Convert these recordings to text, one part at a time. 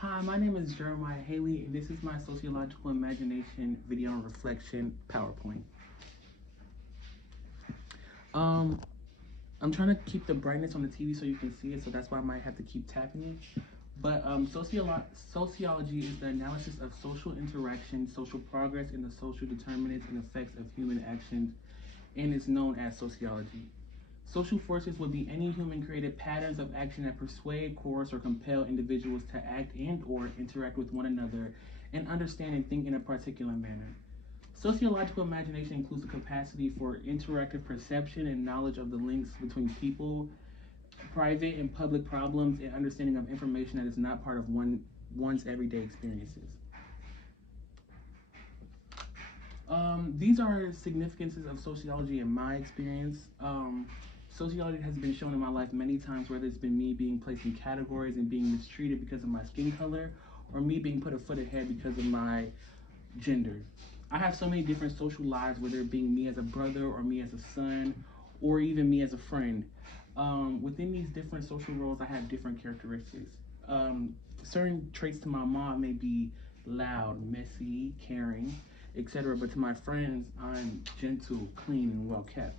Hi, my name is Jeremiah Haley, and this is my sociological imagination video and reflection PowerPoint. Um, I'm trying to keep the brightness on the TV so you can see it, so that's why I might have to keep tapping it. But sociology is the analysis of social interaction, social progress, and the social determinants and effects of human actions, and is known as sociology. Social forces would be any human-created patterns of action that persuade, coerce, or compel individuals to act and/or interact with one another and understand and think in a particular manner. Sociological imagination includes the capacity for interactive perception and knowledge of the links between people, private and public problems, and understanding of information that is not part of one's everyday experiences. These are significances of sociology in my experience. Sociology has been shown in my life many times, whether it's been me being placed in categories and being mistreated because of my skin color, or me being put a foot ahead because of my gender. I have so many different social lives, whether it being me as a brother or me as a son, or even me as a friend. Within these different social roles, I have different characteristics. Certain traits to my mom may be loud, messy, caring, etc. But to my friends, I'm gentle, clean, and well kept.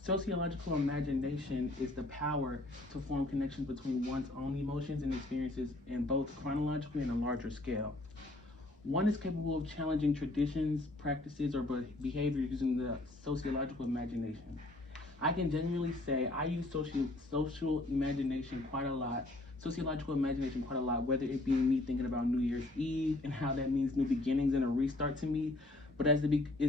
Sociological imagination is the power to form connections between one's own emotions and experiences in both chronologically and a larger scale. One is capable of challenging traditions, practices, or behaviors using the sociological imagination. I can genuinely say I use social imagination quite a lot, sociological imagination quite a lot, whether it be me thinking about New Year's Eve and how that means new beginnings and a restart to me. But is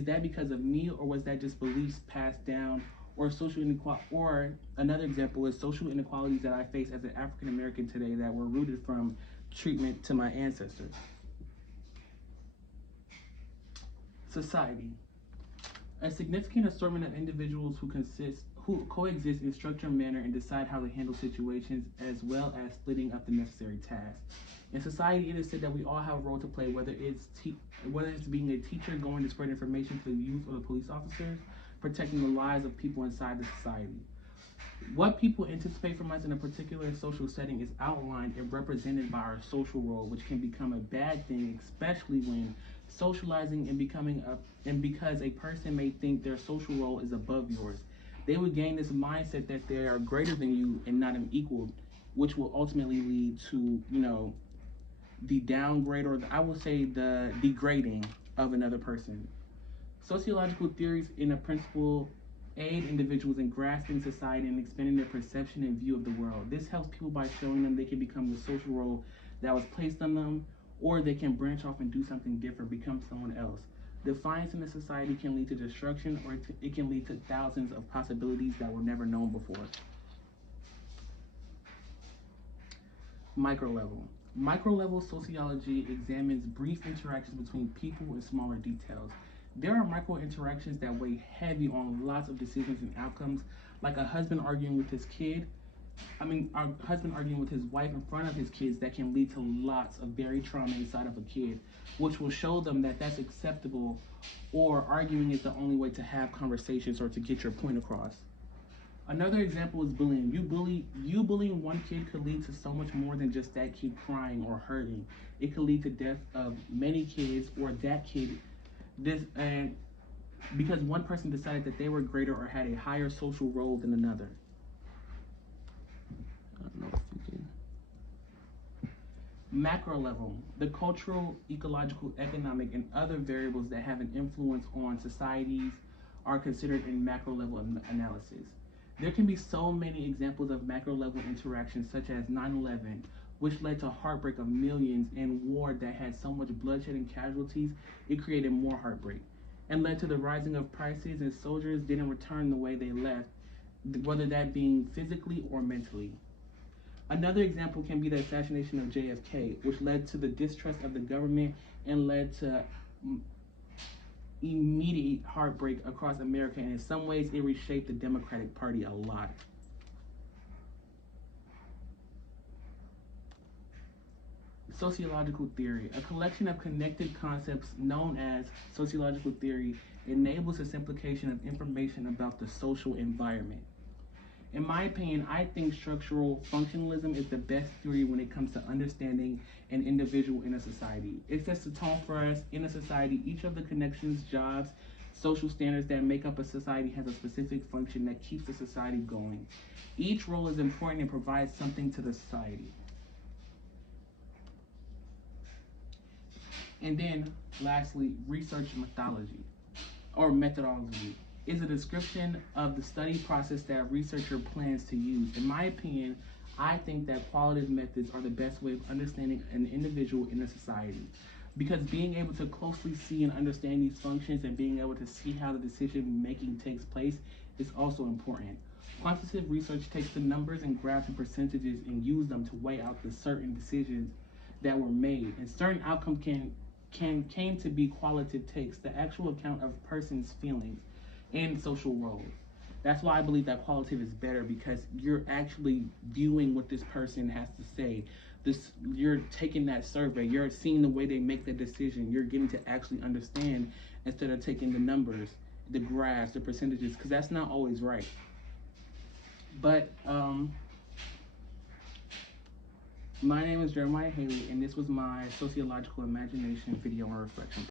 that because of me, or was that just beliefs passed down, or social inequality? Or another example is social inequalities that I face as an African American today that were rooted from treatment to my ancestors. Society. A significant assortment of individuals who coexist in structured manner and decide how to handle situations, as well as splitting up the necessary tasks. In society, it is said that we all have a role to play, whether it's being a teacher going to spread information to the youth, or the police officers protecting the lives of people inside the society. What people anticipate from us in a particular social setting is outlined and represented by our social role, which can become a bad thing, especially when socializing and because a person may think their social role is above yours. They would gain this mindset that they are greater than you and not an equal, which will ultimately lead to, the downgrade, or I will say the degrading of another person. Sociological theories in a principle aid individuals in grasping society and expanding their perception and view of the world. This helps people by showing them they can become the social role that was placed on them, or they can branch off and do something different, become someone else. Defiance in the society can lead to destruction, or it can lead to thousands of possibilities that were never known before. Micro level. Micro level sociology examines brief interactions between people in smaller details. There are micro interactions that weigh heavy on lots of decisions and outcomes, like a husband arguing with his wife in front of his kids, that can lead to lots of buried trauma inside of a kid, which will show them that that's acceptable, or arguing is the only way to have conversations or to get your point across. Another example is bullying. You bullying one kid could lead to so much more than just that kid crying or hurting. It could lead to death of many kids, or that kid because one person decided that they were greater or had a higher social role than another. I don't know if you can. Macro level. The cultural, ecological, economic, and other variables that have an influence on societies are considered in macro level analysis. There can be so many examples of macro level interactions, such as 9/11, which led to heartbreak of millions, and war that had so much bloodshed and casualties, it created more heartbreak, and led to the rising of prices, and soldiers didn't return the way they left, whether that being physically or mentally. Another example can be the assassination of JFK, which led to the distrust of the government and led to immediate heartbreak across America, and in some ways it reshaped the Democratic Party a lot. Sociological theory. A collection of connected concepts known as sociological theory enables the simplification of information about the social environment. In my opinion, I think structural functionalism is the best theory when it comes to understanding an individual in a society. It sets the tone for us in a society. Each of the connections, jobs, social standards that make up a society has a specific function that keeps the society going. Each role is important and provides something to the society. And then, lastly, research methodology or methodology is a description of the study process that a researcher plans to use. In my opinion, I think that qualitative methods are the best way of understanding an individual in a society, because being able to closely see and understand these functions and being able to see how the decision making takes place is also important. Quantitative research takes the numbers and graphs and percentages and use them to weigh out the certain decisions that were made, and certain outcomes came to be qualitative takes, the actual account of a person's feelings and social roles. That's why I believe that qualitative is better, because you're actually viewing what this person has to say. You're taking that survey, you're seeing the way they make that decision, you're getting to actually understand instead of taking the numbers, the graphs, the percentages, because that's not always right. But my name is Jeremiah Haley, and this was my sociological imagination video and reflection.